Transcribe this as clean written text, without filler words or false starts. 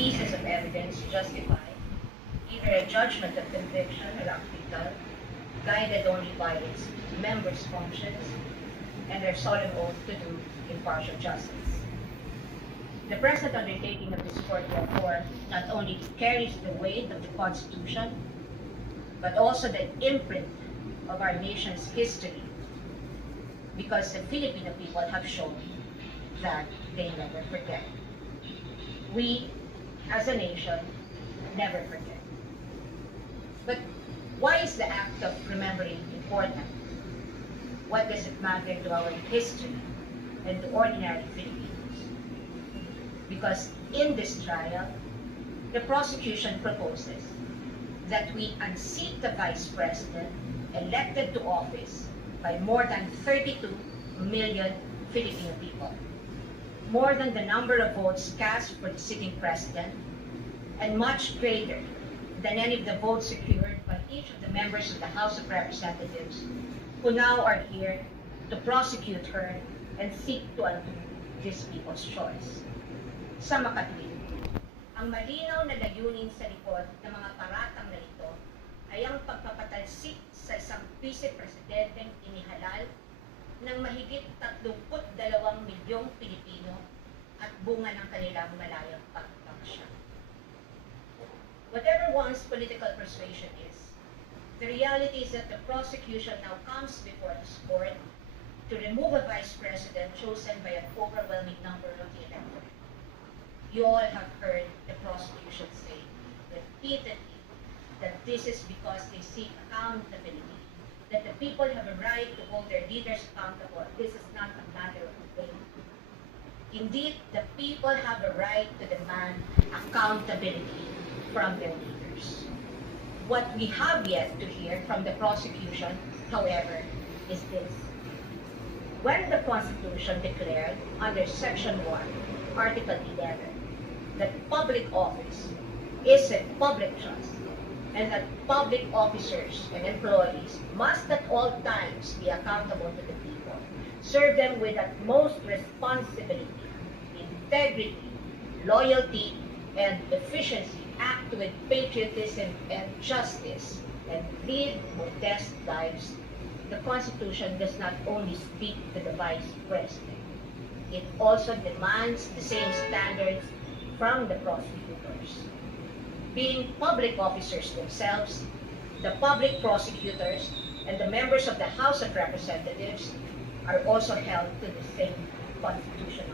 pieces of evidence justify either a judgment of conviction or acquittal, guided only by its members' conscience and their solemn oath to do impartial justice. The present undertaking of this court, therefore, not only carries the weight of the Constitution, but also the imprint of our nation's history, because the Filipino people have shown that they never forget. We, as a nation, never forget. But why is the act of remembering important? What does it matter to our history and to ordinary Filipinos? Because in this trial, the prosecution proposes that we unseat the Vice President elected to office by more than 32 million Filipino people, more than the number of votes cast for the sitting President, and much greater than any of the votes secured by each of the members of the House of Representatives who now are here to prosecute her and seek to undo this people's choice. Sa makatwid, ang malinaw na layunin sa likod ng mga paratang na ito ay ang pagpapatalsik sa isang vice-presidenteng inihalal ng mahigit 32 milyong Pilipino at bunga ng kanilang malayang pagpapaksya. Whatever one's political persuasion is, the reality is that the prosecution now comes before this court to remove a vice president chosen by an overwhelming number of the electorate. You all have heard the prosecution say repeatedly that this is because they seek accountability, that the people have a right to hold their leaders accountable. This is not a matter of debate. Indeed, the people have a right to demand accountability from their leaders. What we have yet to hear from the prosecution, however, is this. When the Constitution declared under Section 1, Article 11, that public office is a public trust and that public officers and employees must at all times be accountable to the people, serve them with utmost responsibility, integrity, loyalty, and efficiency, act with patriotism and justice, and lead modest lives, the Constitution does not only speak to the Vice President, it also demands the same standards from the prosecutors. Being public officers themselves, the public prosecutors and the members of the House of Representatives are also held to the same constitutional